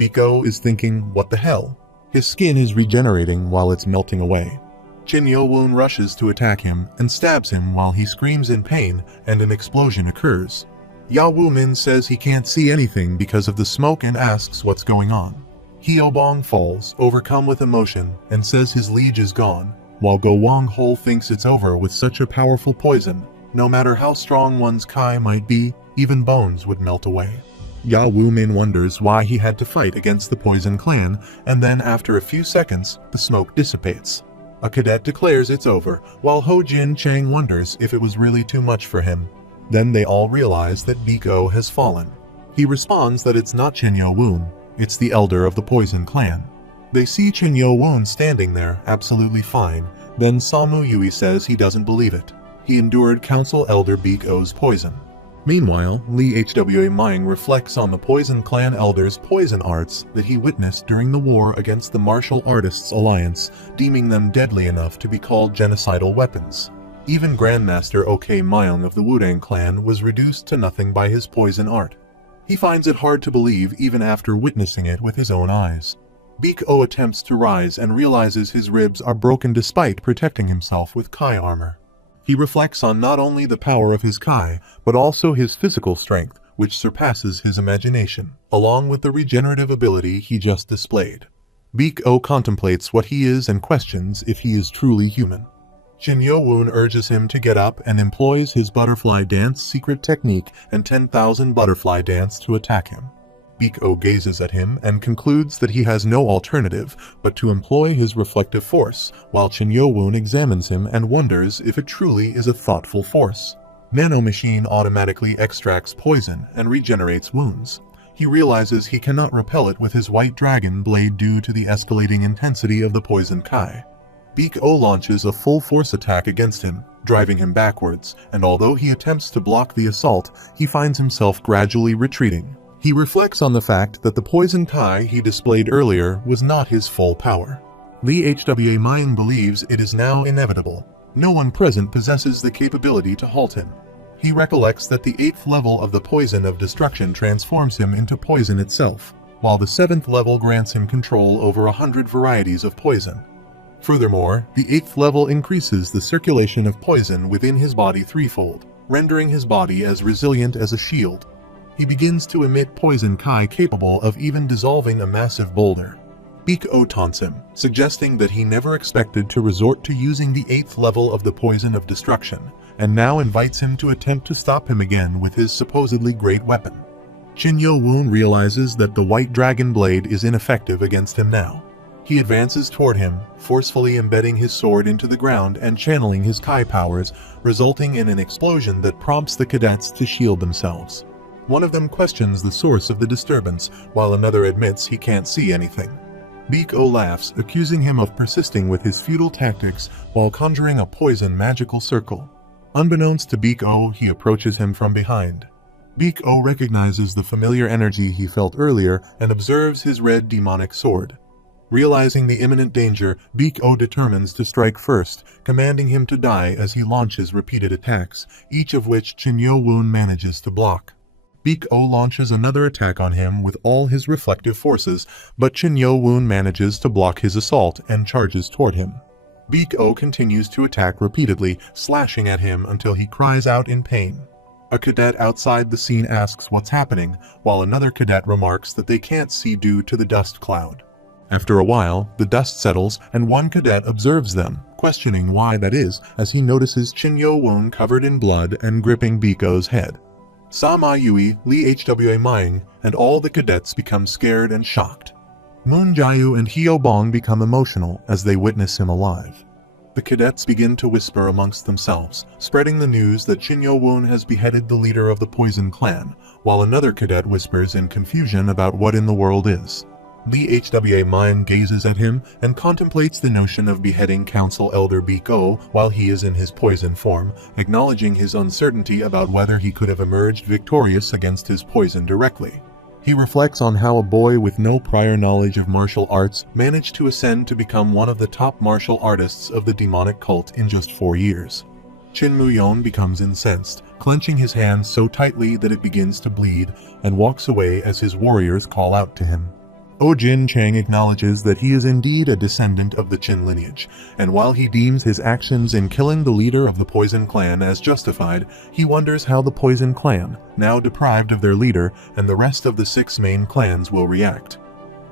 Biko is thinking, what the hell? His skin is regenerating while it's melting away. Chin Yo-woon rushes to attack him and stabs him while he screams in pain, and an explosion occurs. Ya-woo-min says he can't see anything because of the smoke and asks what's going on. Hyo-bong falls, overcome with emotion, and says his liege is gone, while Go-wong-hol thinks it's over with such a powerful poison. No matter how strong one's kai might be, even bones would melt away. Ya-woo-min wonders why he had to fight against the Poison Clan, and then after a few seconds, the smoke dissipates. A cadet declares it's over, while Ho-jin Chang wonders if it was really too much for him. Then they all realize that Biko has fallen. He responds that it's not Chin Yo-woon, it's the elder of the Poison Clan. They see Chin Yo-woon standing there, absolutely fine. Then Samu Yui says he doesn't believe it. He endured Council Elder Biko's poison. Meanwhile, Lee Hwa Myung reflects on the Poison Clan Elder's poison arts that he witnessed during the war against the Martial Artists Alliance, deeming them deadly enough to be called genocidal weapons. Even Grandmaster OK Myung of the Wudang clan was reduced to nothing by his poison art. He finds it hard to believe even after witnessing it with his own eyes. Biko attempts to rise and realizes his ribs are broken despite protecting himself with kai armor. He reflects on not only the power of his kai, but also his physical strength, which surpasses his imagination, along with the regenerative ability he just displayed. Biko contemplates what he is and questions if he is truly human. Chin Yo-woon urges him to get up and employs his butterfly dance secret technique and 10,000 butterfly dance to attack him. Biko gazes at him and concludes that he has no alternative but to employ his reflective force, while Chin Yo-woon examines him and wonders if it truly is a thoughtful force. Nano Machine automatically extracts poison and regenerates wounds. He realizes he cannot repel it with his white dragon blade due to the escalating intensity of the poison kai. Biko launches a full force attack against him, driving him backwards, and although he attempts to block the assault, he finds himself gradually retreating. He reflects on the fact that the poison kai he displayed earlier was not his full power. Lee Hwa Myung believes it is now inevitable. No one present possesses the capability to halt him. He recollects that the 8th level of the Poison of Destruction transforms him into poison itself, while the 7th level grants him control over 100 varieties of poison. Furthermore, the 8th level increases the circulation of poison within his body threefold, rendering his body as resilient as a shield. He begins to emit poison kai capable of even dissolving a massive boulder. Biko taunts him, suggesting that he never expected to resort to using the 8th level of the Poison of Destruction, and now invites him to attempt to stop him again with his supposedly great weapon. Chin Yo-woon realizes that the White Dragon Blade is ineffective against him now. He advances toward him, forcefully embedding his sword into the ground and channeling his kai powers, resulting in an explosion that prompts the cadets to shield themselves. One of them questions the source of the disturbance, while another admits he can't see anything. Biko laughs, accusing him of persisting with his futile tactics while conjuring a poison magical circle. Unbeknownst to Biko, he approaches him from behind. Biko recognizes the familiar energy he felt earlier and observes his red demonic sword. Realizing the imminent danger, Biko determines to strike first, commanding him to die as he launches repeated attacks, each of which Chin Yo-woon manages to block. Biko launches another attack on him with all his reflective forces, but Chin Yo-woon manages to block his assault and charges toward him. Biko continues to attack repeatedly, slashing at him until he cries out in pain. A cadet outside the scene asks what's happening, while another cadet remarks that they can't see due to the dust cloud. After a while, the dust settles and one cadet observes them, questioning why that is as he notices Chin Yo-woon covered in blood and gripping Biko's head. Sama Yui, Lee Hwa Myung, and all the cadets become scared and shocked. Moon Jae-woo and Hyo-bong become emotional as they witness him alive. The cadets begin to whisper amongst themselves, spreading the news that Chin Yo-woon has beheaded the leader of the Poison Clan, while another cadet whispers in confusion about what in the world is. Lee Hwa Myung gazes at him and contemplates the notion of beheading Council Elder Biko while he is in his poison form, acknowledging his uncertainty about whether he could have emerged victorious against his poison directly. He reflects on how a boy with no prior knowledge of martial arts managed to ascend to become one of the top martial artists of the demonic cult in just 4 years. Chin Mu-yeon becomes incensed, clenching his hands so tightly that it begins to bleed, and walks away as his warriors call out to him. Jin Chang acknowledges that he is indeed a descendant of the Qin lineage, and while he deems his actions in killing the leader of the Poison Clan as justified, he wonders how the Poison Clan, now deprived of their leader, and the rest of the 6 main clans will react.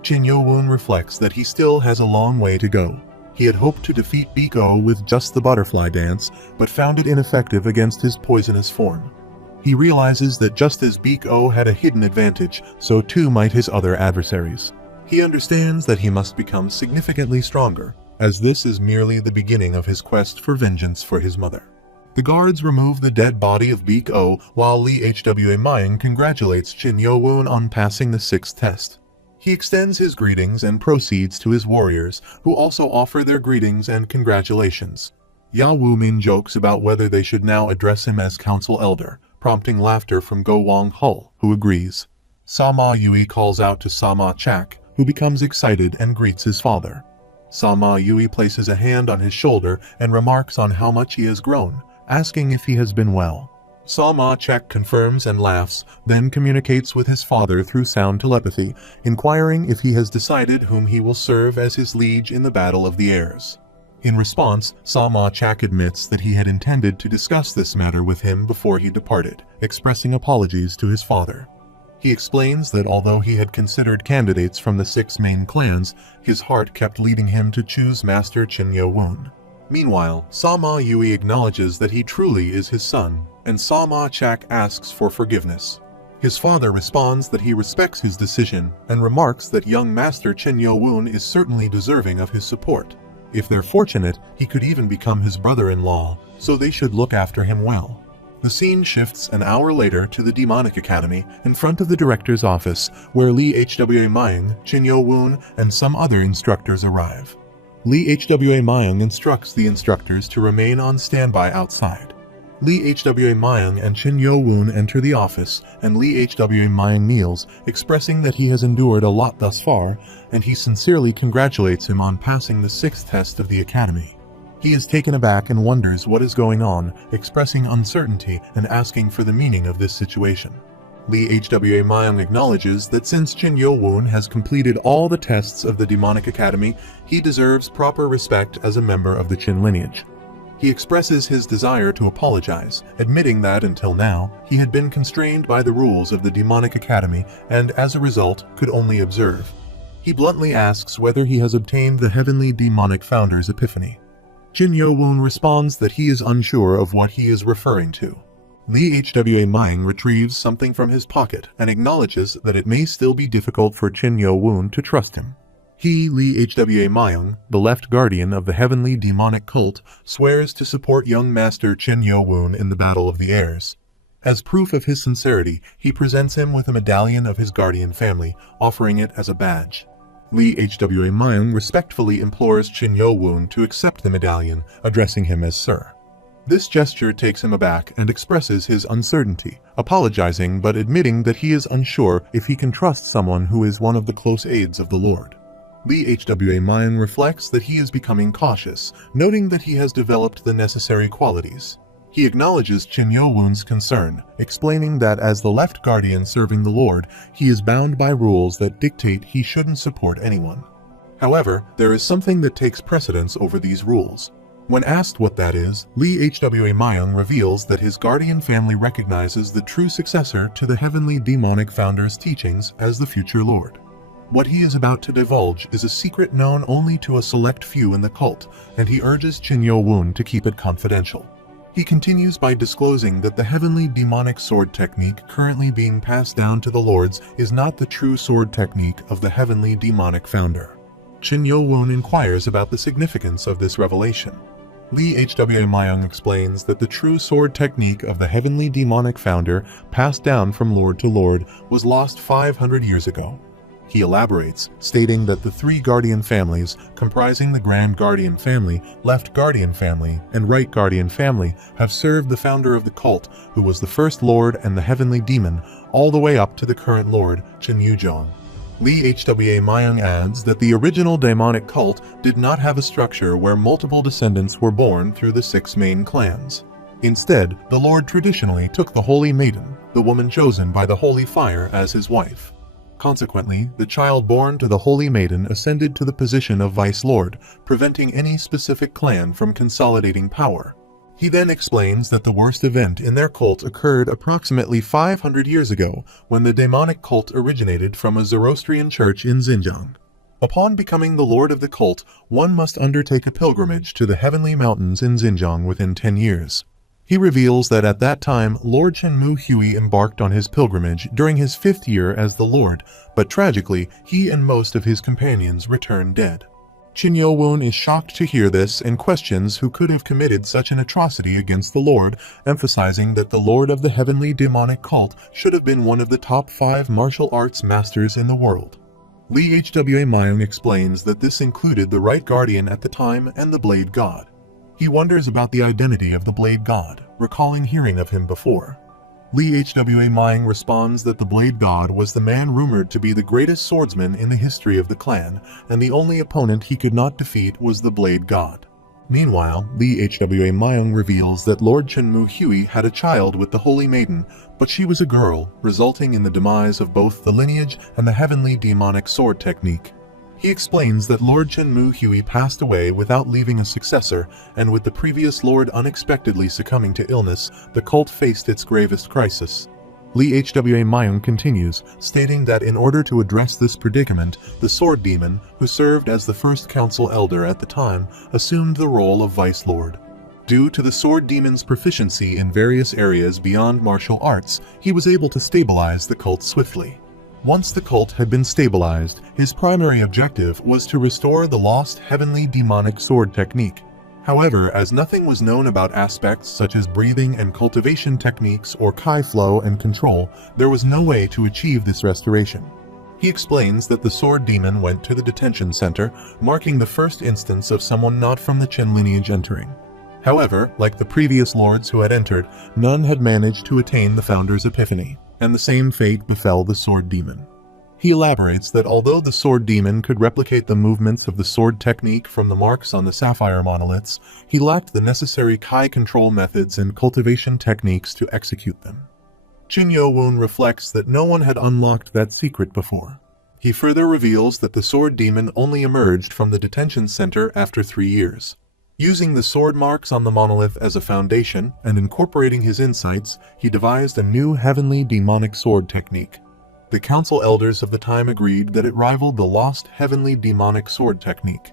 Qin Yo-woon reflects that he still has a long way to go. He had hoped to defeat Beak-O with just the butterfly dance, but found it ineffective against his poisonous form. He realizes that just as Beak-O had a hidden advantage, so too might his other adversaries. He understands that he must become significantly stronger, as this is merely the beginning of his quest for vengeance for his mother. The guards remove the dead body of Beak-O while Lee Hwa Myung congratulates Qin Yo-woon on passing the 6th test. He extends his greetings and proceeds to his warriors, who also offer their greetings and congratulations. Ya Woo-min jokes about whether they should now address him as council elder, prompting laughter from Go Wong-hul, who agrees. Sama Yui calls out to Sama Chak, who becomes excited and greets his father. Sama Yui places a hand on his shoulder and remarks on how much he has grown, asking if he has been well. Sama Chak confirms and laughs, then communicates with his father through sound telepathy, inquiring if he has decided whom he will serve as his liege in the Battle of the Heirs. In response, Sama Chak admits that he had intended to discuss this matter with him before he departed, expressing apologies to his father. He explains that although he had considered candidates from the 6 main clans, his heart kept leading him to choose Master Qin Yo-woon. Meanwhile, Sama Yui acknowledges that he truly is his son, and Sama Chak asks for forgiveness. His father responds that he respects his decision and remarks that young Master Qin Yo-woon is certainly deserving of his support. If they're fortunate, he could even become his brother-in-law, so they should look after him well. The scene shifts an hour later to the Demonic Academy in front of the director's office, where Lee Hwa Myung, Qin Yo-woon, and some other instructors arrive. Lee Hwa Myung instructs the instructors to remain on standby outside. Lee Hwa Myung and Qin Yo-woon enter the office, and Lee Hwa Myung kneels, expressing that he has endured a lot thus far, and he sincerely congratulates him on passing the 6th test of the academy. He is taken aback and wonders what is going on, expressing uncertainty and asking for the meaning of this situation. Lee Hwa Myung acknowledges that since Qin Yo-woon has completed all the tests of the Demonic Academy, he deserves proper respect as a member of the Qin lineage. He expresses his desire to apologize, admitting that until now, he had been constrained by the rules of the Demonic Academy and as a result could only observe. He bluntly asks whether he has obtained the Heavenly Demonic Founder's epiphany. Qin Yo-woon responds that he is unsure of what he is referring to. Lee Hwa Myung retrieves something from his pocket and acknowledges that it may still be difficult for Qin Yo-woon to trust him. He, Lee Hwa Myung, the left guardian of the heavenly demonic cult, swears to support young Master Qin Yo-woon in the Battle of the Heirs. As proof of his sincerity, he presents him with a medallion of his guardian family, offering it as a badge. Lee Hwa Myung respectfully implores Qin Yo-woon to accept the medallion, addressing him as Sir. This gesture takes him aback and expresses his uncertainty, apologizing but admitting that he is unsure if he can trust someone who is one of the close aides of the Lord. Lee Hwa Myung reflects that he is becoming cautious, noting that he has developed the necessary qualities. He acknowledges Qin Yo-woon's concern, explaining that as the left guardian serving the Lord, he is bound by rules that dictate he shouldn't support anyone. However, there is something that takes precedence over these rules. When asked what that is, Lee Hwa Myung reveals that his guardian family recognizes the true successor to the Heavenly Demonic Founder's teachings as the future Lord. What he is about to divulge is a secret known only to a select few in the cult, and he urges Qin Yo-woon to keep it confidential. He continues by disclosing that the heavenly demonic sword technique currently being passed down to the lords is not the true sword technique of the heavenly demonic founder. Qin Yo-woon inquires about the significance of this revelation. Lee Hwa Myung explains that the true sword technique of the heavenly demonic founder, passed down from lord to lord, was lost 500 years ago. He elaborates, stating that the 3 guardian families, comprising the Grand Guardian family, Left Guardian family, and Right Guardian family, have served the founder of the cult, who was the first lord and the heavenly demon, all the way up to the current lord, Qin Yuzhong. Lee Hwa Myung adds that the original demonic cult did not have a structure where multiple descendants were born through the 6 main clans. Instead, the lord traditionally took the Holy Maiden, the woman chosen by the Holy Fire, as his wife. Consequently, the child born to the Holy Maiden ascended to the position of Vice Lord, preventing any specific clan from consolidating power. He then explains that the worst event in their cult occurred approximately 500 years ago, when the demonic cult originated from a Zoroastrian church in Xinjiang. Upon becoming the lord of the cult, one must undertake a pilgrimage to the heavenly mountains in Xinjiang within 10 years. He reveals that at that time, Lord Chenmu Hui embarked on his pilgrimage during his 5th year as the Lord, but tragically, he and most of his companions returned dead. Qin Yo-woon is shocked to hear this and questions who could have committed such an atrocity against the Lord, emphasizing that the Lord of the heavenly demonic cult should have been one of the top 5 martial arts masters in the world. Lee Hwa Myung explains that this included the Right Guardian at the time and the Blade God. He wonders about the identity of the Blade God, recalling hearing of him before. Lee Hwa Myung responds that the Blade God was the man rumored to be the greatest swordsman in the history of the clan, and the only opponent he could not defeat was the Blade God. Meanwhile, Lee Hwa Myung reveals that Lord Chenmu Hui had a child with the Holy Maiden, but she was a girl, resulting in the demise of both the lineage and the heavenly demonic sword technique. He explains that Lord Chenmu Hui passed away without leaving a successor, and with the previous lord unexpectedly succumbing to illness, the cult faced its gravest crisis. Lee Hwa Myung continues, stating that in order to address this predicament, the Sword Demon, who served as the first council elder at the time, assumed the role of Vice Lord. Due to the Sword Demon's proficiency in various areas beyond martial arts, he was able to stabilize the cult swiftly. Once the cult had been stabilized, his primary objective was to restore the lost heavenly demonic sword technique. However, as nothing was known about aspects such as breathing and cultivation techniques or Kai flow and control, there was no way to achieve this restoration. He explains that the Sword Demon went to the detention center, marking the first instance of someone not from the Chen lineage entering. However, like the previous lords who had entered, none had managed to attain the founder's epiphany, and the same fate befell the Sword Demon. He elaborates that although the Sword Demon could replicate the movements of the sword technique from the marks on the sapphire monoliths, he lacked the necessary Kai control methods and cultivation techniques to execute them. Qin Yo-woon reflects that no one had unlocked that secret before. He further reveals that the Sword Demon only emerged from the detention center after 3 years. Using the sword marks on the monolith as a foundation and incorporating his insights, he devised a new heavenly demonic sword technique. The council elders of the time agreed that it rivaled the lost heavenly demonic sword technique.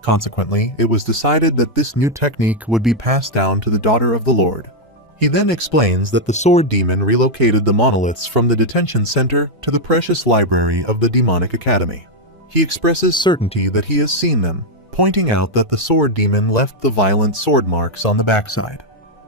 Consequently, it was decided that this new technique would be passed down to the daughter of the Lord. He then explains that the Sword Demon relocated the monoliths from the detention center to the precious library of the Demonic Academy. He expresses certainty that he has seen them, pointing out that the Sword Demon left the violent sword marks on the backside.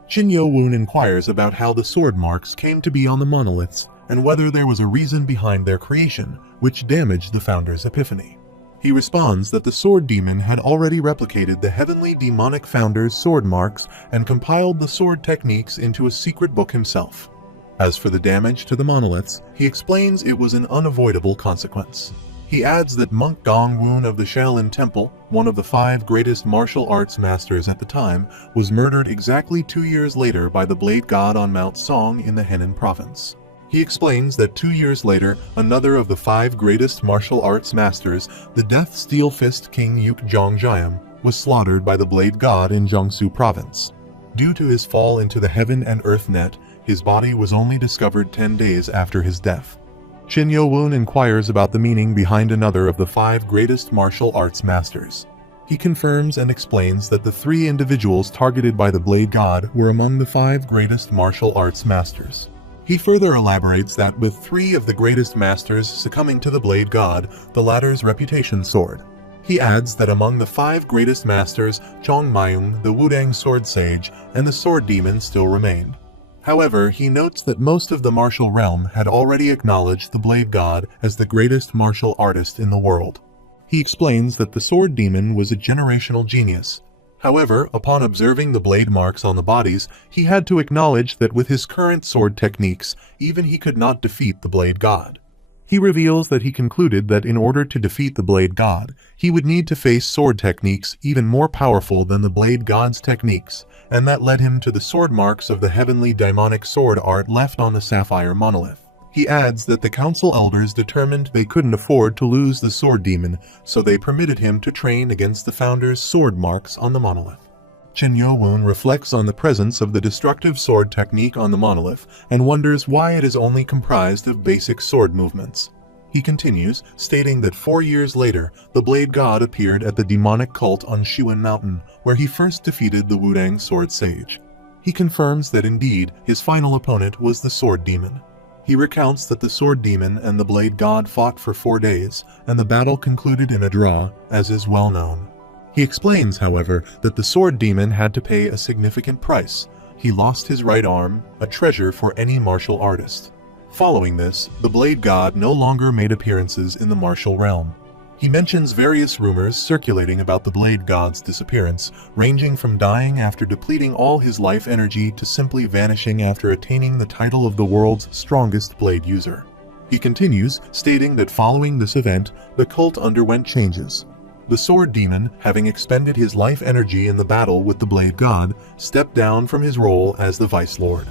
Qin Yo-woon inquires about how the sword marks came to be on the monoliths and whether there was a reason behind their creation, which damaged the founder's epiphany. He responds that the Sword Demon had already replicated the heavenly demonic founder's sword marks and compiled the sword techniques into a secret book himself. As for the damage to the monoliths, he explains it was an unavoidable consequence. He adds that Monk Gong-woon of the Shaolin Temple, one of the 5 greatest martial arts masters at the time, was murdered exactly 2 years later by the Blade God on Mount Song in the Henan province. He explains that 2 years later, another of the 5 greatest martial arts masters, the Death Steel Fist King Yuk Jongjiam, was slaughtered by the Blade God in Jiangsu province. Due to his fall into the heaven and earth net, his body was only discovered 10 days after his death. Qin Yo-woon inquires about the meaning behind another of the 5 greatest martial arts masters. He confirms and explains that the 3 individuals targeted by the Blade God were among the 5 greatest martial arts masters. He further elaborates that with 3 of the greatest masters succumbing to the Blade God, the latter's reputation soared. He adds that among the 5 greatest masters, Chong Mayung, the Wudang Sword Sage, and the Sword Demon still remained. However, he notes that most of the martial realm had already acknowledged the Blade God as the greatest martial artist in the world. He explains that the Sword Demon was a generational genius. However, upon observing the blade marks on the bodies, he had to acknowledge that with his current sword techniques, even he could not defeat the Blade God. He reveals that he concluded that in order to defeat the Blade God, he would need to face sword techniques even more powerful than the Blade God's techniques, and that led him to the sword marks of the heavenly demonic sword art left on the sapphire monolith. He adds that the council elders determined they couldn't afford to lose the sword demon, so they permitted him to train against the founder's sword marks on the monolith. Chin Yo-woon reflects on the presence of the destructive sword technique on the monolith and wonders why it is only comprised of basic sword movements. He continues, stating that 4 years later, the Blade God appeared at the demonic cult on Shuan Mountain, where he first defeated the Wudang Sword Sage. He confirms that indeed, his final opponent was the Sword Demon. He recounts that the Sword Demon and the Blade God fought for 4 days, and the battle concluded in a draw, as is well known. He explains, however, that the Sword Demon had to pay a significant price. He lost his right arm, a treasure for any martial artist. Following this, the Blade God no longer made appearances in the martial realm. He mentions various rumors circulating about the Blade God's disappearance, ranging from dying after depleting all his life energy to simply vanishing after attaining the title of the world's strongest blade user. He continues, stating that following this event, the cult underwent changes. The Sword Demon, having expended his life energy in the battle with the Blade God, stepped down from his role as the Vice Lord.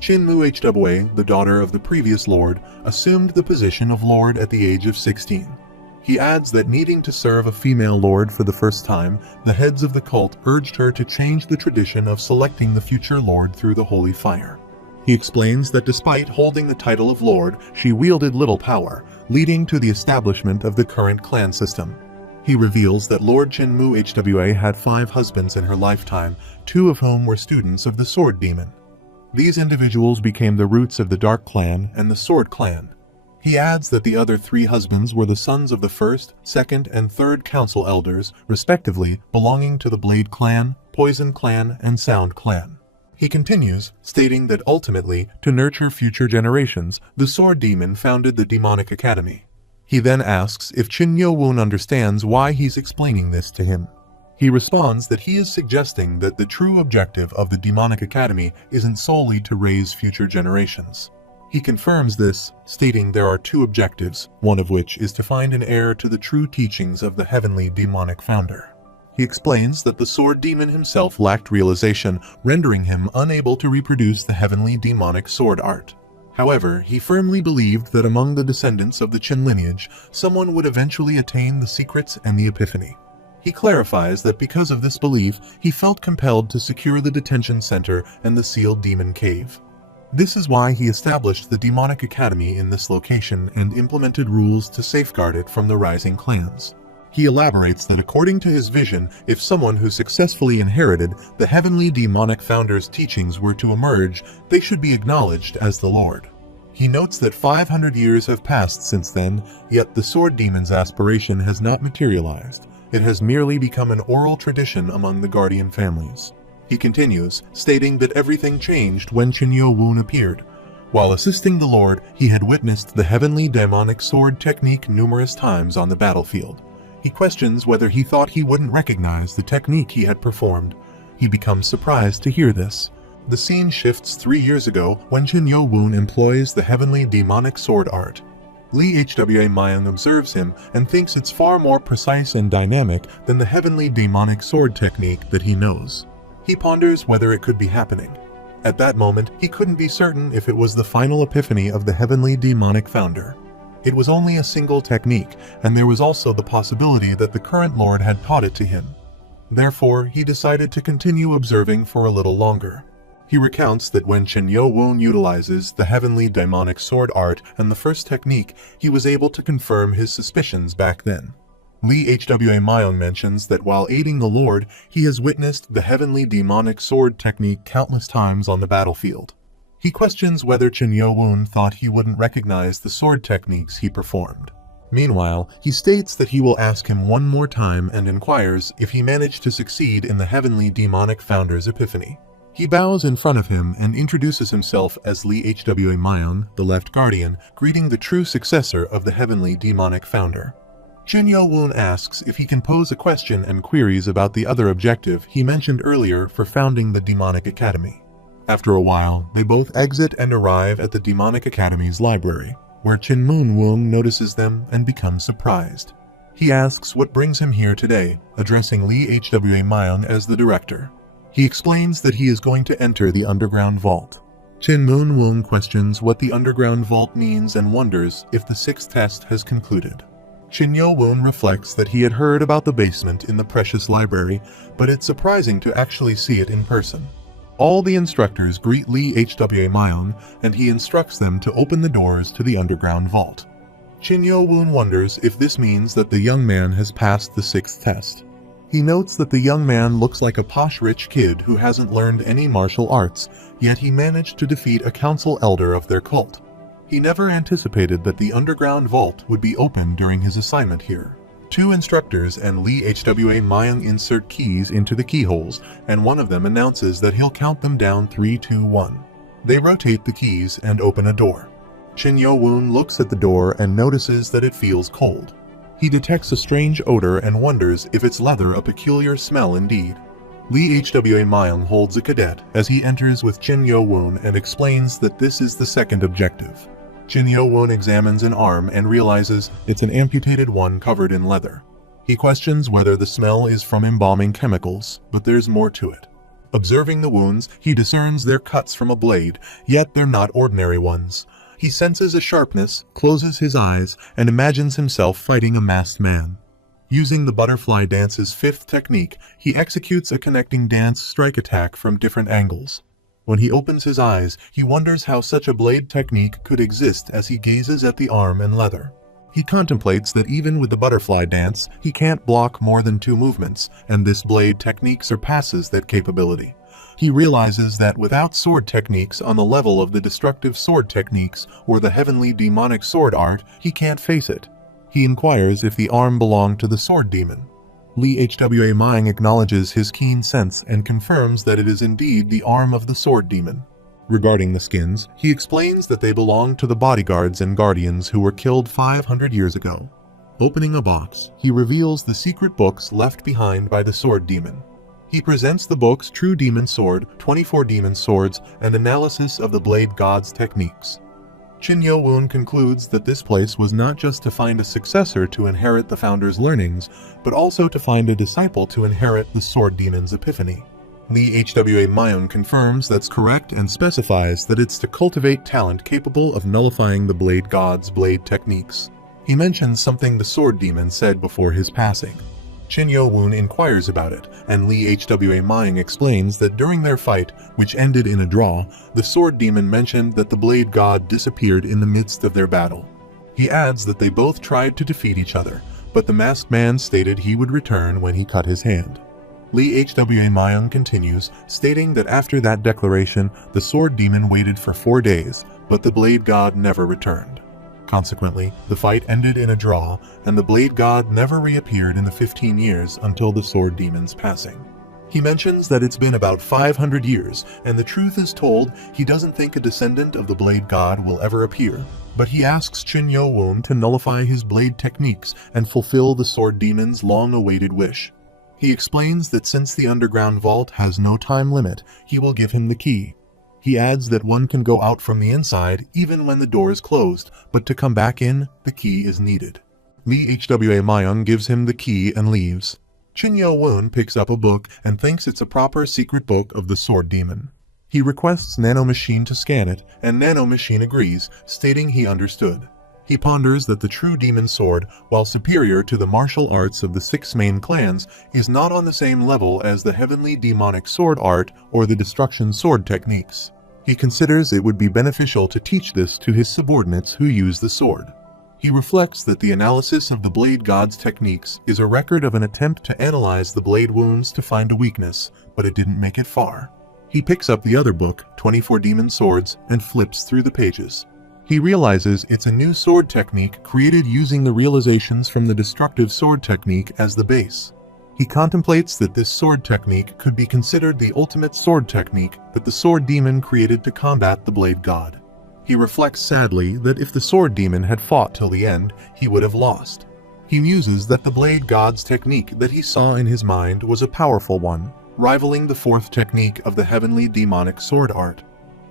Chin Muhwa, the daughter of the previous Lord, assumed the position of Lord at the age of 16. He adds that needing to serve a female Lord for the first time, the heads of the cult urged her to change the tradition of selecting the future Lord through the holy fire. He explains that despite holding the title of Lord, she wielded little power, leading to the establishment of the current clan system. He reveals that Lord Chin Muhwa had 5 husbands in her lifetime, 2 of whom were students of the Sword Demon. These individuals became the roots of the Dark Clan and the Sword Clan. He adds that the other 3 husbands were the sons of the first, second, and third council elders, respectively, belonging to the Blade Clan, Poison Clan, and Sound Clan. He continues, stating that ultimately, to nurture future generations, the Sword Demon founded the Demonic Academy. He then asks if Chin Yo-woon understands why he's explaining this to him. He responds that he is suggesting that the true objective of the Demonic Academy isn't solely to raise future generations. He confirms this, stating there are 2 objectives, one of which is to find an heir to the true teachings of the heavenly demonic founder. He explains that the Sword Demon himself lacked realization, rendering him unable to reproduce the heavenly demonic sword art. However, he firmly believed that among the descendants of the Chin lineage, someone would eventually attain the secrets and the epiphany. He clarifies that because of this belief, he felt compelled to secure the detention center and the sealed demon cave. This is why he established the Demonic Academy in this location and implemented rules to safeguard it from the rising clans. He elaborates that according to his vision, if someone who successfully inherited the heavenly demonic founder's teachings were to emerge, they should be acknowledged as the Lord. He notes that 500 years have passed since then, yet the Sword Demon's aspiration has not materialized. It has merely become an oral tradition among the Guardian families. He continues, stating that everything changed when Chin Yo-woon appeared. While assisting the Lord, he had witnessed the heavenly demonic sword technique numerous times on the battlefield. He questions whether he thought he wouldn't recognize the technique he had performed. He becomes surprised to hear this. The scene shifts 3 years ago when Chin Yo-woon employs the heavenly demonic sword art. Lee Hwa Myung observes him and thinks it's far more precise and dynamic than the heavenly demonic sword technique that he knows. He ponders whether it could be happening. At that moment, he couldn't be certain if it was the final epiphany of the heavenly demonic founder. It was only a single technique, and there was also the possibility that the current Lord had taught it to him. Therefore, he decided to continue observing for a little longer. He recounts that when Chin Yo-woon utilizes the heavenly demonic sword art and the first technique, he was able to confirm his suspicions back then. Lee Hwa Myung mentions that while aiding the Lord, he has witnessed the heavenly demonic sword technique countless times on the battlefield. He questions whether Chin Yo-woon thought he wouldn't recognize the sword techniques he performed. Meanwhile, he states that he will ask him one more time and inquires if he managed to succeed in the heavenly demonic founder's epiphany. He bows in front of him and introduces himself as Lee Hwa Myung, the Left Guardian, greeting the true successor of the heavenly demonic founder. Chin Yo-woon asks if he can pose a question and queries about the other objective he mentioned earlier for founding the Demonic Academy. After a while, they both exit and arrive at the Demonic Academy's library, where Chin Moon-woong notices them and becomes surprised. He asks what brings him here today, addressing Lee Hwa Myung as the director. He explains that he is going to enter the underground vault. Chin Moon Woon questions what the underground vault means and wonders if the sixth test has concluded. Chin Yo Woon reflects that he had heard about the basement in the Precious Library, but it's surprising to actually see it in person. All the instructors greet Lee Hwa Myung, and he instructs them to open the doors to the underground vault. Chin Yo Woon wonders if this means that the young man has passed the sixth test. He notes that the young man looks like a posh rich kid who hasn't learned any martial arts, yet he managed to defeat a council elder of their cult. He never anticipated that the underground vault would be open during his assignment here. Two instructors and Lee Hwa Myung insert keys into the keyholes, and one of them announces that he'll count them down 3, 2, 1. They rotate the keys and open a door. Chin Yo Woon looks at the door and notices that it feels cold. He detects a strange odor and wonders if it's leather, a peculiar smell indeed. Lee Hwa Myung holds a cadet as he enters with Chin Yo Woon and explains that this is the second objective. Chin Yo Woon examines an arm and realizes it's an amputated one covered in leather. He questions whether the smell is from embalming chemicals, but there's more to it. Observing the wounds, he discerns they're cuts from a blade, yet they're not ordinary ones. He senses a sharpness, closes his eyes, and imagines himself fighting a masked man. Using the butterfly dance's fifth technique, he executes a connecting dance strike attack from different angles. When he opens his eyes, he wonders how such a blade technique could exist as he gazes at the arm and leather. He contemplates that even with the butterfly dance, he can't block more than 2 movements, and this blade technique surpasses that capability. He realizes that without sword techniques on the level of the destructive sword techniques or the heavenly demonic sword art, he can't face it. He inquires if the arm belonged to the sword demon. Lee Hwa Myung acknowledges his keen sense and confirms that it is indeed the arm of the sword demon. Regarding the skins, he explains that they belong to the bodyguards and guardians who were killed 500 years ago. Opening a box, he reveals the secret books left behind by the sword demon. He presents the books True Demon Sword, 24 Demon Swords, and Analysis of the Blade God's Techniques. Chin Yo Woon concludes that this place was not just to find a successor to inherit the founder's learnings, but also to find a disciple to inherit the sword demon's epiphany. Lee Hwa Myung confirms that's correct and specifies that it's to cultivate talent capable of nullifying the Blade God's blade techniques. He mentions something the sword demon said before his passing. Chin Yo Woon inquires about it, and Lee Hwa Myung explains that during their fight, which ended in a draw, the sword demon mentioned that the blade god disappeared in the midst of their battle. He adds that they both tried to defeat each other, but the masked man stated he would return when he cut his hand. Lee Hwa Myung continues, stating that after that declaration, the sword demon waited for 4 days, but the blade god never returned. Consequently, the fight ended in a draw, and the blade god never reappeared in the 15 years until the sword demon's passing. He mentions that it's been about 500 years, and the truth is told, he doesn't think a descendant of the blade god will ever appear, but he asks Chin Yo Woon to nullify his blade techniques and fulfill the sword demon's long-awaited wish. He explains that since the underground vault has no time limit, he will give him the key. He adds that one can go out from the inside even when the door is closed, but to come back in, the key is needed. Lee Hwa Myung gives him the key and leaves. Chin Yo Woon picks up a book and thinks it's a proper secret book of the sword demon. He requests Nano Machine to scan it, and Nano Machine agrees, stating he understood. He ponders that the true demon sword, while superior to the martial arts of the 6 main clans, is not on the same level as the heavenly demonic sword art or the destruction sword techniques. He considers it would be beneficial to teach this to his subordinates who use the sword. He reflects that the analysis of the blade god's techniques is a record of an attempt to analyze the blade wounds to find a weakness, but it didn't make it far. He picks up the other book, 24 Demon Swords, and flips through the pages. He realizes it's a new sword technique created using the realizations from the destructive sword technique as the base. He contemplates that this sword technique could be considered the ultimate sword technique that the sword demon created to combat the blade god. He reflects sadly that if the sword demon had fought till the end, he would have lost. He muses that the blade god's technique that he saw in his mind was a powerful one, rivaling the 4th technique of the heavenly demonic sword art.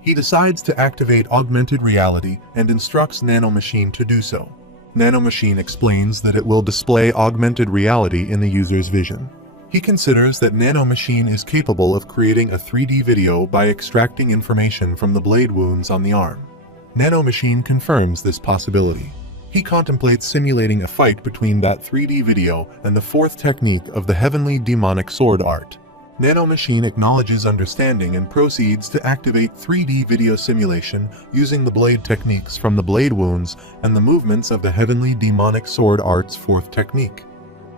He decides to activate augmented reality and instructs Nano Machine to do so. Nano Machine explains that it will display augmented reality in the user's vision. He considers that Nano Machine is capable of creating a 3D video by extracting information from the blade wounds on the arm. Nano Machine confirms this possibility. He contemplates simulating a fight between that 3D video and the fourth technique of the heavenly demonic sword art. Nano Machine acknowledges understanding and proceeds to activate 3D video simulation using the blade techniques from the blade wounds and the movements of the heavenly demonic sword art's fourth technique.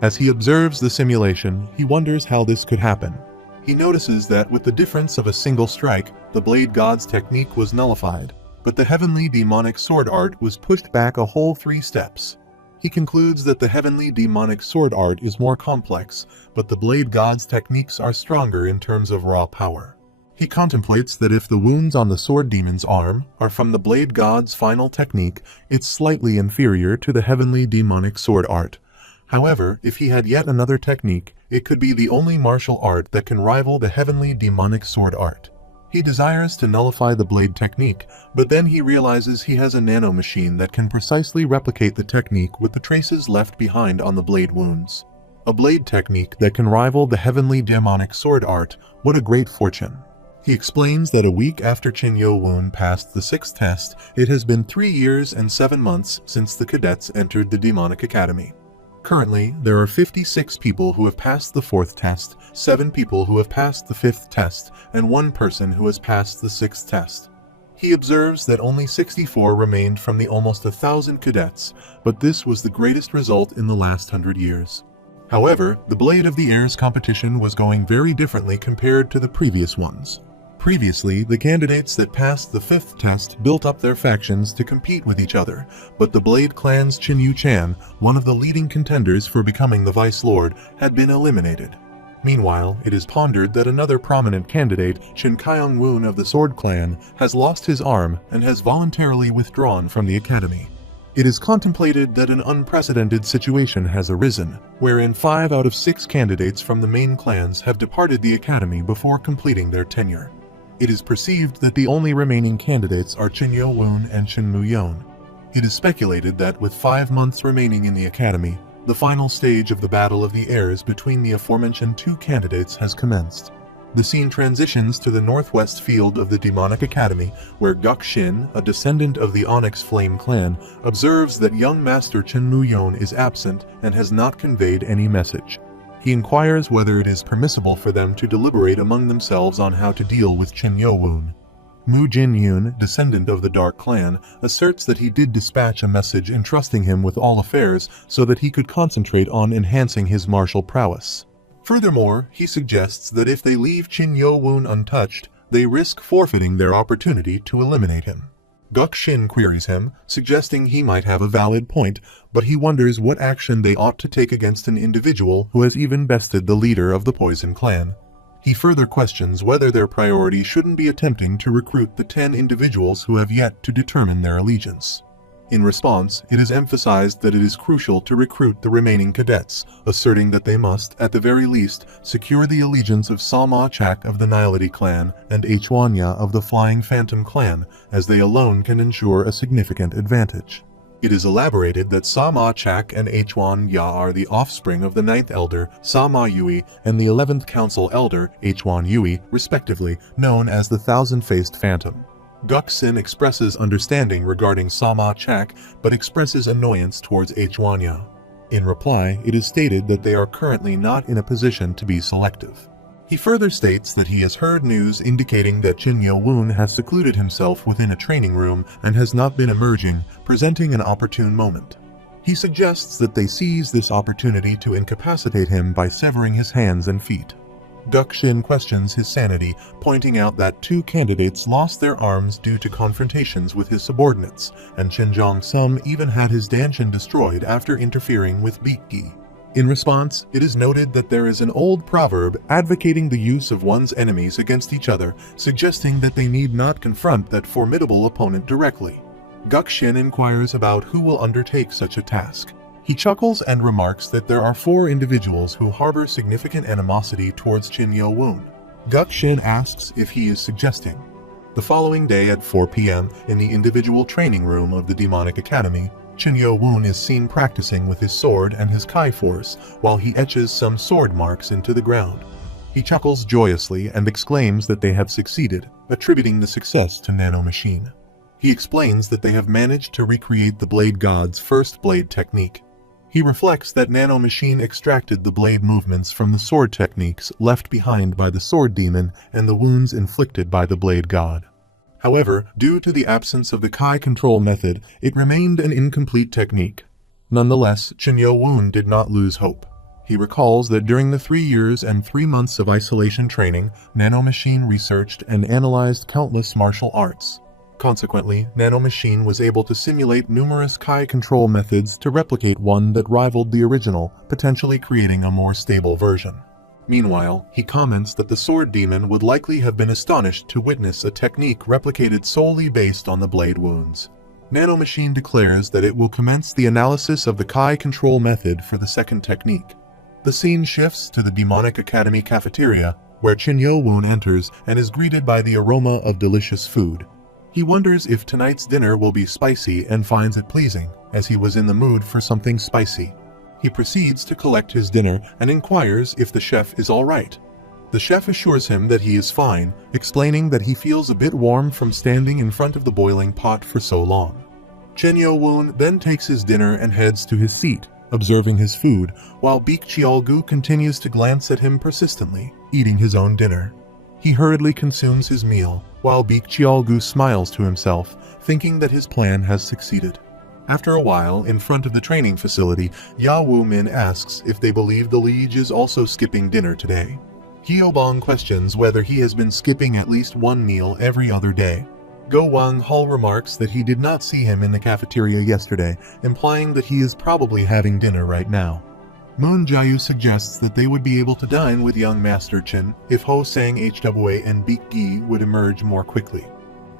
As he observes the simulation, he wonders how this could happen. He notices that with the difference of a single strike, the blade god's technique was nullified, but the heavenly demonic sword art was pushed back a whole 3 steps. He concludes that the heavenly demonic sword art is more complex, but the blade god's techniques are stronger in terms of raw power. He contemplates that if the wounds on the sword demon's arm are from the blade god's final technique, it's slightly inferior to the heavenly demonic sword art. However, if he had yet another technique, it could be the only martial art that can rival the heavenly demonic sword art. He desires to nullify the blade technique, but then he realizes he has a nano machine that can precisely replicate the technique with the traces left behind on the blade wounds. A blade technique that can rival the heavenly demonic sword art. What a great fortune. He explains that a week after Chin Yo-woon passed the 6th test, it has been 3 years and 7 months since the cadets entered the Demonic Academy. Currently, there are 56 people who have passed the 4th test, 7 people who have passed the 5th test, and 1 person who has passed the 6th test. He observes that only 64 remained from the almost 1,000 cadets, but this was the greatest result in the last 100 years. However, the Blade of the Air's competition was going very differently compared to the previous ones. Previously, the candidates that passed the 5th test built up their factions to compete with each other, but the Blade Clan's Chin Yu-chan, one of the leading contenders for becoming the Vice Lord, had been eliminated. Meanwhile, it is pondered that another prominent candidate, Chin Kyung-woon of the Sword Clan, has lost his arm and has voluntarily withdrawn from the academy. It is contemplated that an unprecedented situation has arisen, wherein 5 out of 6 candidates from the main clans have departed the academy before completing their tenure. It is perceived that the only remaining candidates are Chin Yo-woon and Chin Mu-yeon. It is speculated that with 5 months remaining in the academy, the final stage of the Battle of the Heirs between the aforementioned 2 candidates has commenced. The scene transitions to the northwest field of the Demonic Academy, where Guk-shin, a descendant of the Onyx Flame clan, observes that young Master Chin Mu-yeon is absent and has not conveyed any message. He inquires whether it is permissible for them to deliberate among themselves on how to deal with Chin Yo-woon. Mu Jin-yoon, descendant of the Dark Clan, asserts that he did dispatch a message entrusting him with all affairs so that he could concentrate on enhancing his martial prowess. Furthermore, he suggests that if they leave Chin Yo-woon untouched, they risk forfeiting their opportunity to eliminate him. Guk-shin queries him, suggesting he might have a valid point, but he wonders what action they ought to take against an individual who has even bested the leader of the Poison Clan. He further questions whether their priority shouldn't be attempting to recruit the 10 individuals who have yet to determine their allegiance. In response, it is emphasized that it is crucial to recruit the remaining cadets, asserting that they must, at the very least, secure the allegiance of Sa-ma-chak of the Nihility clan and Hwanya of the Flying Phantom clan, as they alone can ensure a significant advantage. It is elaborated that Sa-ma-chak and Hwanya are the offspring of the 9th Elder, Sa-ma-yui, and the 11th Council Elder, Hwan-yui, respectively, known as the Thousand-Faced Phantom. Guk-shin expresses understanding regarding Sa-ma-chak, but expresses annoyance towards Hwanya. In reply, it is stated that they are currently not in a position to be selective. He further states that he has heard news indicating that Chin Yo-woon has secluded himself within a training room and has not been emerging, presenting an opportune moment. He suggests that they seize this opportunity to incapacitate him by severing his hands and feet. Guk-shin questions his sanity, pointing out that 2 candidates lost their arms due to confrontations with his subordinates, and Chin Jong-sum even had his danshin destroyed after interfering with Beakgi. In response, it is noted that there is an old proverb advocating the use of one's enemies against each other, suggesting that they need not confront that formidable opponent directly. Guk-shin inquires about who will undertake such a task. He chuckles and remarks that there are 4 individuals who harbor significant animosity towards Chin Yo-woon. Guk-shin asks if he is suggesting. The following day at 4 p.m. in the individual training room of the Demonic Academy, Chin Yo-woon is seen practicing with his sword and his Kai force while he etches some sword marks into the ground. He chuckles joyously and exclaims that they have succeeded, attributing the success to Nano Machine. He explains that they have managed to recreate the Blade God's first blade technique. He reflects that Nano Machine extracted the blade movements from the sword techniques left behind by the Sword Demon and the wounds inflicted by the Blade God. However, due to the absence of the Kai control method, it remained an incomplete technique. Nonetheless, Chin Yo-woon did not lose hope. He recalls that during the 3 years and 3 months of isolation training, Nano Machine researched and analyzed countless martial arts. Consequently, Nano Machine was able to simulate numerous Kai control methods to replicate one that rivaled the original, potentially creating a more stable version. Meanwhile, he comments that the Sword Demon would likely have been astonished to witness a technique replicated solely based on the blade wounds. Nano Machine declares that it will commence the analysis of the Kai control method for the second technique. The scene shifts to the Demonic Academy cafeteria, where Chin Yo-woon enters and is greeted by the aroma of delicious food. He wonders if tonight's dinner will be spicy and finds it pleasing, as he was in the mood for something spicy. He proceeds to collect his dinner and inquires if the chef is all right. The chef assures him that he is fine, explaining that he feels a bit warm from standing in front of the boiling pot for so long. Chin Yo-woon then takes his dinner and heads to his seat, observing his food, while Baek Cheol-gu continues to glance at him persistently, eating his own dinner. He hurriedly consumes his meal, while Baek Cheol-gu smiles to himself, thinking that his plan has succeeded. After a while, in front of the training facility, Ya Woo-min asks if they believe the liege is also skipping dinner today. Hyo-bong questions whether he has been skipping at least one meal every other day. Go Wang-hul remarks that he did not see him in the cafeteria yesterday, implying that he is probably having dinner right now. Moon Jae-yu suggests that they would be able to dine with young Master Chin if Ho Sang-hwa and Baek Gi would emerge more quickly.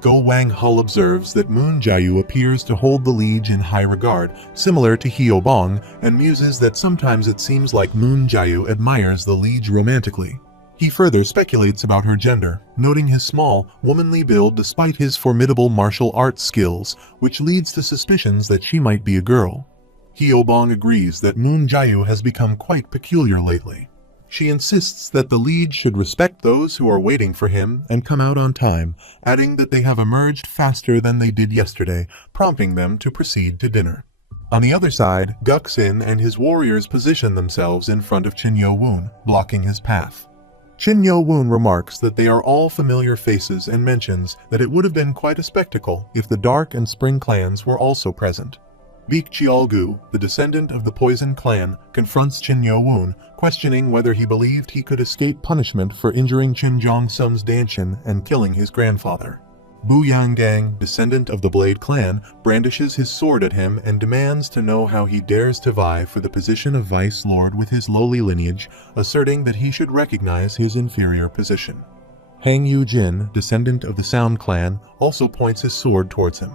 Go Wang-hul observes that Moon Jae-yu appears to hold the liege in high regard, similar to Hyo-bong, and muses that sometimes it seems like Moon Jae-yu admires the liege romantically. He further speculates about her gender, noting his small, womanly build despite his formidable martial arts skills, which leads to suspicions that she might be a girl. Hyo-bong agrees that Moon Jae-yu has become quite peculiar lately. She insists that the liege should respect those who are waiting for him and come out on time, adding that they have emerged faster than they did yesterday, prompting them to proceed to dinner. On the other side, Guk-sin and his warriors position themselves in front of Chin Yo-woon, blocking his path. Chin Yo-woon remarks that they are all familiar faces and mentions that it would have been quite a spectacle if the Dark and Spring clans were also present. Baek Cheol-gu, the descendant of the Poison clan, confronts Chin Yo-woon, questioning whether he believed he could escape punishment for injuring Chin Jong-sun's Danshin and killing his grandfather. Bu Yang-gang, descendant of the Blade clan, brandishes his sword at him and demands to know how he dares to vie for the position of Vice Lord with his lowly lineage, asserting that he should recognize his inferior position. Hang Yu-jin, descendant of the Sound clan, also points his sword towards him.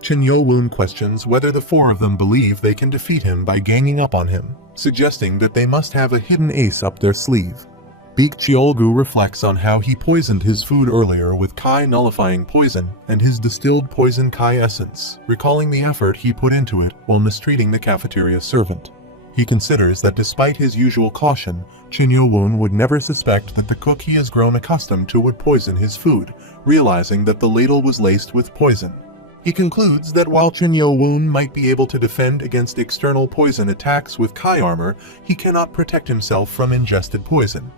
Chin Yo-woon questions whether the four of them believe they can defeat him by ganging up on him, suggesting that they must have a hidden ace up their sleeve. Baek Cheol-gu reflects on how he poisoned his food earlier with Kai nullifying poison and his distilled poison Kai essence, recalling the effort he put into it while mistreating the cafeteria servant. He considers that despite his usual caution, Chin Yo-woon would never suspect that the cook he has grown accustomed to would poison his food, realizing that the ladle was laced with poison. He concludes that while Chin Yo-woon might be able to defend against external poison attacks with Kai armor, he cannot protect himself from ingested poison.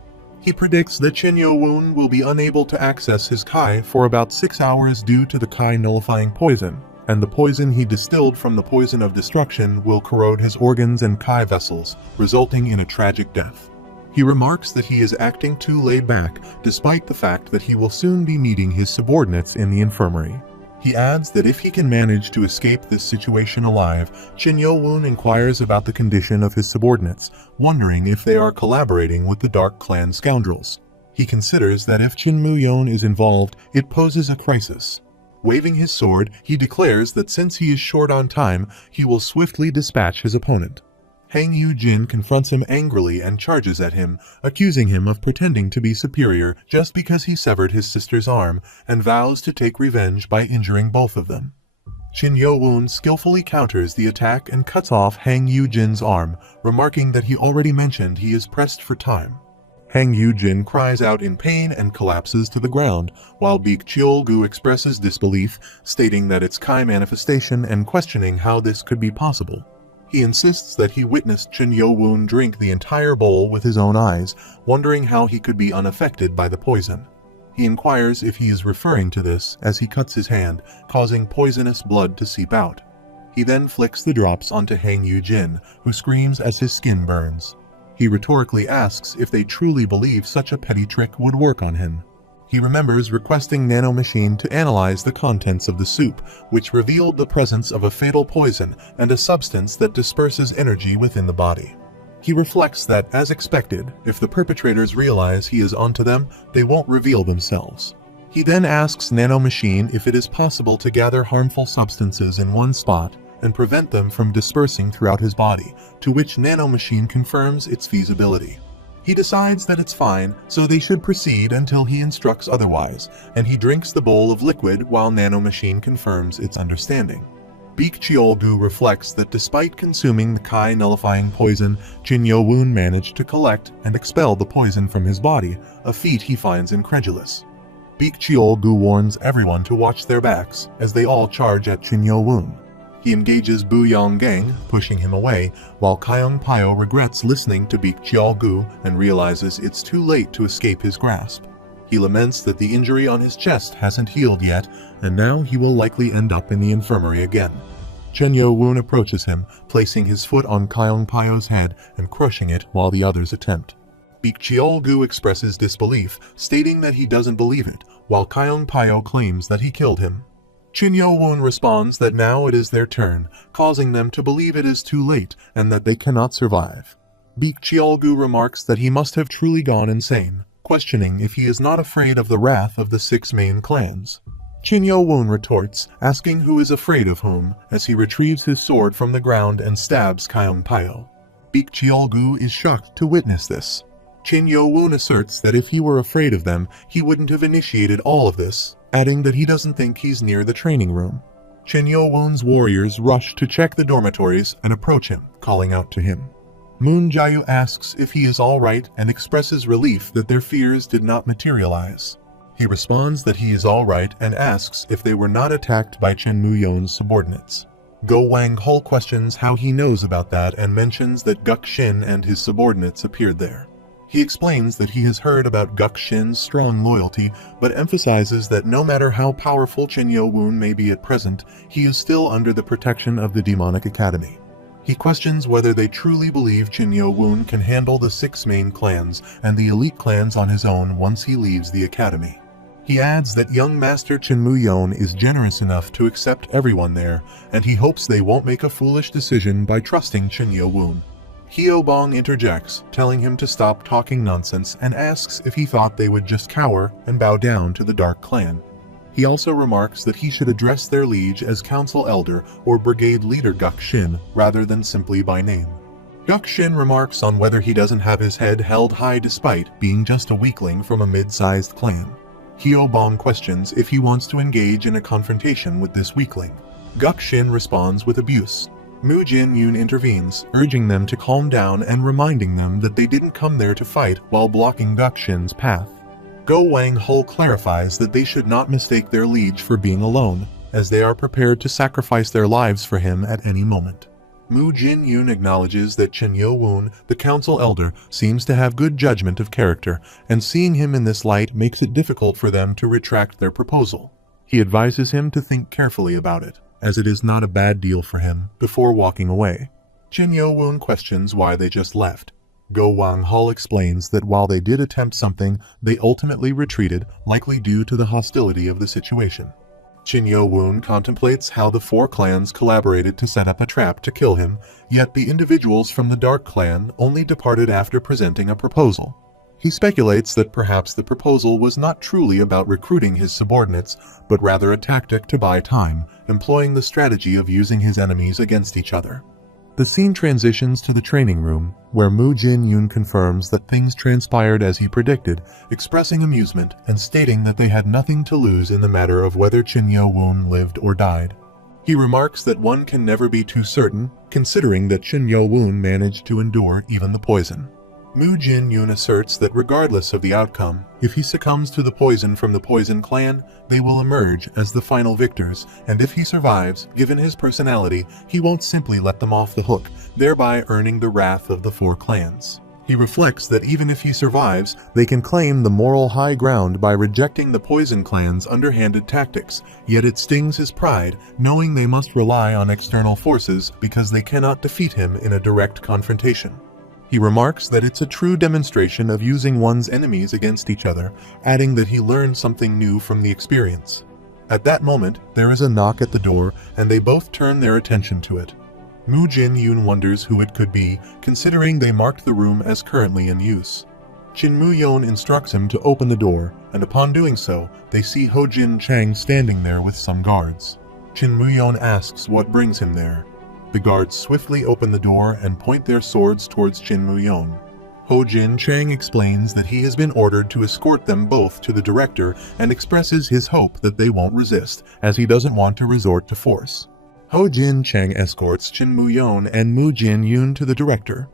He predicts that Chin Yo-woon will be unable to access his Kai for about 6 hours due to the Kai nullifying poison, and the poison he distilled from the poison of destruction will corrode his organs and Kai vessels, resulting in a tragic death. He remarks that he is acting too laid back, despite the fact that he will soon be meeting his subordinates in the infirmary. He adds that if he can manage to escape this situation alive, Chin Yo-woon inquires about the condition of his subordinates, wondering if they are collaborating with the Dark Clan scoundrels. He considers that if Chin Mu-yeon is involved, it poses a crisis. Waving his sword, he declares that since he is short on time, he will swiftly dispatch his opponent. Hang Yu-jin confronts him angrily and charges at him, accusing him of pretending to be superior just because he severed his sister's arm, and vows to take revenge by injuring both of them. Chin Yo-woon skillfully counters the attack and cuts off Hang Yu-jin's arm, remarking that he already mentioned he is pressed for time. Hang Yu-jin cries out in pain and collapses to the ground, while Baek Cheol-gu expresses disbelief, stating that it's Kai manifestation and questioning how this could be possible. He insists that he witnessed Chin Yo-woon drink the entire bowl with his own eyes, wondering how he could be unaffected by the poison. He inquires if he is referring to this as he cuts his hand, causing poisonous blood to seep out. He then flicks the drops onto Hang Yu-jin, who screams as his skin burns. He rhetorically asks if they truly believe such a petty trick would work on him. He remembers requesting Nano Machine to analyze the contents of the soup, which revealed the presence of a fatal poison and a substance that disperses energy within the body. He reflects that, as expected, if the perpetrators realize he is onto them, they won't reveal themselves. He then asks Nano Machine if it is possible to gather harmful substances in one spot and prevent them from dispersing throughout his body, to which Nano Machine confirms its feasibility. He decides that it's fine, so they should proceed until he instructs otherwise, and he drinks the bowl of liquid while Nano Machine confirms its understanding. Baek Cheol-gu reflects that despite consuming the Kai nullifying poison, Chin Yo-woon managed to collect and expel the poison from his body, a feat he finds incredulous. Baek Cheol-gu warns everyone to watch their backs, as they all charge at Chin Yo-woon. He engages Bu Yong-gang, pushing him away, while Kyung-pyo regrets listening to Baek Cheol-gu and realizes it's too late to escape his grasp. He laments that the injury on his chest hasn't healed yet, and now he will likely end up in the infirmary again. Chen Yo-woon approaches him, placing his foot on Kyung-pyo's head and crushing it while the others attempt. Baek Cheol-gu expresses disbelief, stating that he doesn't believe it, while Kyung-pyo claims that he killed him. Chin Yo-woon responds that now it is their turn, causing them to believe it is too late and that they cannot survive. Baek Cheol-gu remarks that he must have truly gone insane, questioning if he is not afraid of the wrath of the 6 main clans. Chin Yo-woon retorts, asking who is afraid of whom, as he retrieves his sword from the ground and stabs Kyung-pyo. Baek Cheol-gu is shocked to witness this. Chin Yo-woon asserts that if he were afraid of them, he wouldn't have initiated all of this, adding that he doesn't think he's near the training room. Chin Yo-woon's warriors rush to check the dormitories and approach him, calling out to him. Moon Jae-yu asks if he is alright and expresses relief that their fears did not materialize. He responds that he is alright and asks if they were not attacked by Chen Mu-yeon's subordinates. Go Wang-hul questions how he knows about that and mentions that Guk Shin and his subordinates appeared there. He explains that he has heard about Guk Shin's strong loyalty, but emphasizes that no matter how powerful Chin Yo-woon may be at present, he is still under the protection of the Demonic Academy. He questions whether they truly believe Chin Yo-woon can handle the 6 main clans and the elite clans on his own once he leaves the academy. He adds that young Master Chin Mu-yeon is generous enough to accept everyone there, and he hopes they won't make a foolish decision by trusting Chin Yo-woon. Hyo-bong interjects, telling him to stop talking nonsense and asks if he thought they would just cower and bow down to the Dark Clan. He also remarks that he should address their liege as Council Elder or Brigade Leader Guk Shin rather than simply by name. Guk Shin remarks on whether he doesn't have his head held high despite being just a weakling from a mid-sized clan. Hyo-bong questions if he wants to engage in a confrontation with this weakling. Guk Shin responds with abuse. Mu Jin-yoon intervenes, urging them to calm down and reminding them that they didn't come there to fight while blocking Guk Shin's path. Go Wang-hul clarifies that they should not mistake their liege for being alone, as they are prepared to sacrifice their lives for him at any moment. Mu Jin-yoon acknowledges that Chin Yo-woon, the council elder, seems to have good judgment of character, and seeing him in this light makes it difficult for them to retract their proposal. He advises him to think carefully about it, as it is not a bad deal for him, before walking away. Chin Yo-woon questions why they just left. Go Wang-hul explains that while they did attempt something, they ultimately retreated, likely due to the hostility of the situation. Chin Yo-woon contemplates how the 4 clans collaborated to set up a trap to kill him, yet the individuals from the Dark Clan only departed after presenting a proposal. He speculates that perhaps the proposal was not truly about recruiting his subordinates, but rather a tactic to buy time, employing the strategy of using his enemies against each other. The scene transitions to the training room, where Mu Jin-yoon confirms that things transpired as he predicted, expressing amusement and stating that they had nothing to lose in the matter of whether Chin Yo-woon lived or died. He remarks that one can never be too certain, considering that Shin Yo-woon managed to endure even the poison. Mu Jin-yoon asserts that regardless of the outcome, if he succumbs to the poison from the Poison Clan, they will emerge as the final victors, and if he survives, given his personality, he won't simply let them off the hook, thereby earning the wrath of the 4 clans. He reflects that even if he survives, they can claim the moral high ground by rejecting the Poison Clan's underhanded tactics, yet it stings his pride, knowing they must rely on external forces because they cannot defeat him in a direct confrontation. He remarks that it's a true demonstration of using one's enemies against each other, adding that he learned something new from the experience. At that moment, there is a knock at the door, and they both turn their attention to it. Mu Jin-yoon wonders who it could be, considering they marked the room as currently in use. Shin Mu-yeon instructs him to open the door, and upon doing so, they see Ho-jin Chang standing there with some guards. Shin Mu-yeon asks what brings him there. The guards swiftly open the door and point their swords towards Shin Mu-yeon. Ho-jin Chang explains that he has been ordered to escort them both to the director and expresses his hope that they won't resist, as he doesn't want to resort to force. Ho-jin Chang escorts Shin Mu-yeon and Mu Jin-yoon to the director.